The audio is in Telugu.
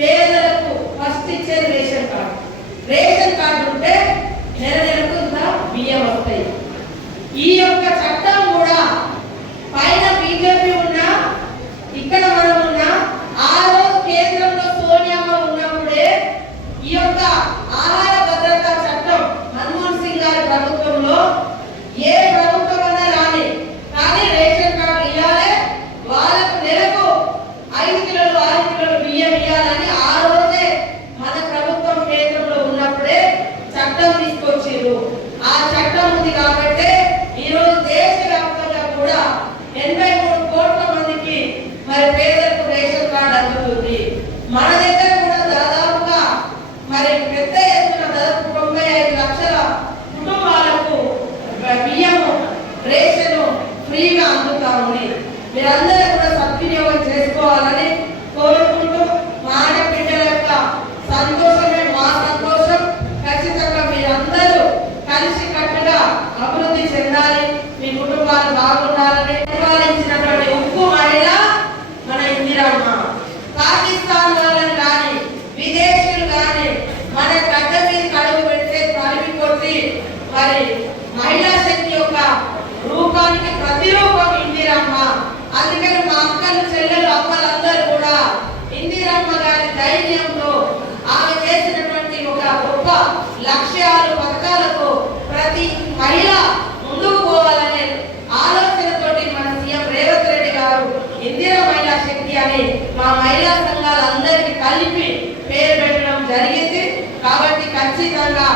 పేదలకు ఫస్ట్ ఇచ్చేది రేషన్ కార్డు. రేషన్ కార్డు ఉంటే నెల నెలకు బియ్యం వస్తాయి. ఈ యొక్క చట్టం కూడా పైన బీజేపీ ఉన్నా ఇక్కడ మనం ఉన్నా ఆ రోజు కేంద్రంలో సోనియామ్మ ఉన్నప్పుడే ఈ యొక్క ఆహార భద్రతా చట్టం మన్మోహన్ సింగ్ గారి ప్రభుత్వంలో ఏ ప్రభుత్వం అన్నా రాని కానీ రేషన్ కార్డు ఇవ్వాలి, వాళ్ళకు నెలకు 5 కిలోలు 6 కిలోలు బియ్యం ఇవ్వాలని ఆ రోజే మన ప్రభుత్వం కేంద్రంలో ఉన్నప్పుడే చట్టం తీసుకొచ్చారు. ఆ చట్టం ఉంది కాబట్టి ఈ రోజు దేశవ్యాప్తంగా కూడా 83 కోట్ల మందికి మరి పేదలకు రేషన్ కార్డు అందుతుంది. మన దగ్గర కూడా దాదాపుగా మరి పెద్ద ఎత్తున దాదాపు 95 లక్షల కుటుంబాలకు బియ్యము రేషన్ ఫ్రీగా అందుతా ఉంది. మీరందరూ కూడా సద్వినియోగం చేసుకోవాలని కోరుకుంటూ మా ఆడబిడ్డల యొక్క సంతోషమే మా సంతోషం. ఖచ్చితంగా మీరందరూ కలిసి కట్టుగా అభివృద్ధి చెందాలి, మీ కుటుంబాలు బాగుండాలని నిర్వహించినటువంటి ఉక్కు మహిళ మన ఇందిరమ్మ. పాకిస్తాన్ వాళ్ళని కానీ విదేశీయులు కానీ మన గడ్డ మీద కడుగు పెడితే తరిమి కొట్టి మరి మహిళా శక్తి యొక్క రూపానికి ప్రతిరూపం ఇందిరమ్మ. అందుకని మా అక్కలు చెల్లెలు అమ్మలందరూ కూడా ఇందిరమ్మ గారి ధైర్యంతో ఆమె చేసినటువంటి ఒక గొప్ప లక్ష్యాలు పథకాలకు ప్రతి మహిళ ముందుకు పోవాలనే ఆలోచనతోటి మన సీఎం రేవంత్ రెడ్డి గారు ఇందిరా మహిళా శక్తి అని మా మహిళా సంఘాలందరికీ కలిపి పేరు పెట్టడం జరిగింది. కాబట్టి ఖచ్చితంగా